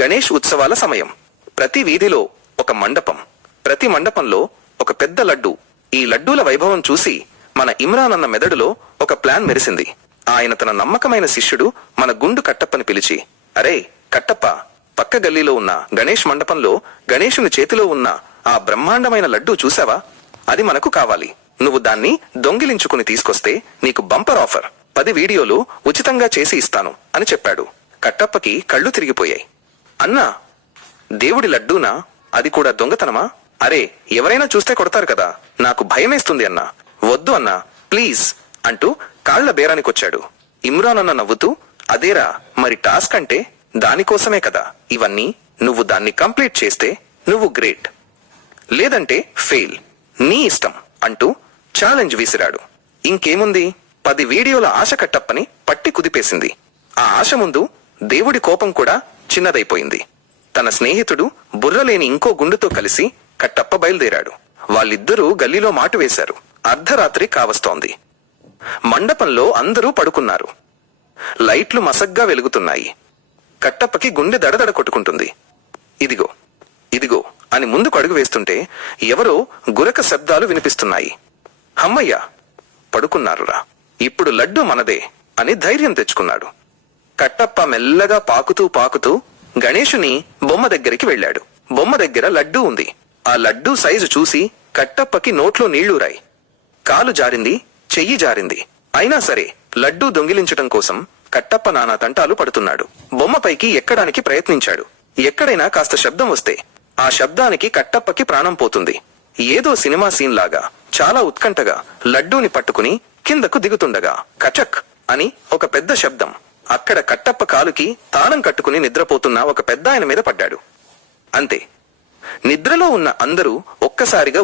గణేష్ ఉత్సవాల సమయం. ప్రతి వీధిలో ఒక మండపం. ప్రతి మండపంలో ఒక పెద్ద లడ్డు. ఈ లడ్డూల వైభవం చూసి మన ఇమ్రాన్ అన్న మెదడులో ఒక ప్లాన్ మెరిసింది. ఆయన తన నమ్మకమైన శిష్యుడు మన గుండు కట్టప్పని పిలిచి అరే కట్టప్ప పక్క గల్లీలో ఉన్న గణేష్ మండపంలో గణేషుని చేతిలో ఉన్న ఆ బ్రహ్మాండమైన లడ్డూ చూసావా? అది మనకు కావాలి. నువ్వు దాన్ని దొంగిలించుకుని తీసుకొస్తే నీకు బంపర్ ఆఫర్. పది వీడియోలు ఉచితంగా చేసి ఇస్తాను అని చెప్పాడు. కట్టప్పకి కళ్ళు తిరిగిపోయాయి. అన్నా దేవుడి లడ్డూనా? అది కూడా దొంగతనమా? అరే ఎవరైనా చూస్తే కొడతారు కదా. నాకు భయమేస్తుంది అన్నా. వద్దు అన్నా. ప్లీజ్ అంటూ కాళ్ళ బేరానికొచ్చాడు. ఇమ్రాన్ అన్న నవ్వుతూ అదేరా మరి టాస్క్ అంటే దానికోసమే కదా. ఇవన్నీ నువ్వు దాన్ని కంప్లీట్ చేస్తే నువ్వు గ్రేట్. లేదంటే ఫెయిల్. నీ ఇష్టం అంటూ ఛాలెంజ్ విసిరాడు. ఇంకేముంది? పది వీడియోల ఆశ కట్టప్పని పట్టి కుదిపేసింది. ఆ ఆశ ముందు దేవుడి కోపం కూడా చిన్నదైపోయింది. తన స్నేహితుడు బుర్రలేని ఇంకో గుండుతో కలిసి కట్టప్ప బయలుదేరాడు. వాళ్ళిద్దరూ గల్లీలో మాటు వేశారు. అర్ధరాత్రి కావస్తోంది. మండపంలో అందరూ పడుకున్నారు. లైట్లు మసగ్గా వెలుగుతున్నాయి. కట్టప్పకి గుండె దడదడ కొట్టుకుంటుంది. ఇదిగో ఇదిగో అని ముందుకు అడుగు వేస్తుంటే ఎవరో గురక శబ్దాలు వినిపిస్తున్నాయి. హమ్మయ్య పడుకున్నారురా. ఇప్పుడు లడ్డు మనదే అని ధైర్యం తెచ్చుకున్నాడు. కట్టప్ప మెల్లగా పాకుతూ పాకుతూ గణేషుని బొమ్మ దగ్గరికి వెళ్ళాడు. బొమ్మ దగ్గర లడ్డూ ఉంది. ఆ లడ్డూ సైజు చూసి కట్టప్పకి నోట్లో నీళ్ళూరాయి కాలు జారింది చెయ్యి జారింది. అయినా సరే లడ్డూ దొంగిలించటం కోసం కట్టప్ప నానా తంటాలు పడుతున్నాడు. బొమ్మపైకి ఎక్కడానికి ప్రయత్నించాడు. ఎక్కడైనా కాస్త శబ్దం వస్తే ఆ శబ్దానికి కట్టప్పకి ప్రాణం పోతుంది. ఏదో సినిమా సీన్ లాగా చాలా ఉత్కంఠగా లడ్డూని పట్టుకుని కిందకు దిగుతుండగా కచక్ అని ఒక పెద్ద శబ్దం. అక్కడ కట్టప్ప కాలుకి తాళం కట్టుకుని నిద్రపోతున్న ఒక పెద్ద ఆయన మీద పడ్డాడు. అంతే. నిద్రలో ఉన్న అందరూ ఒక్కసారిగా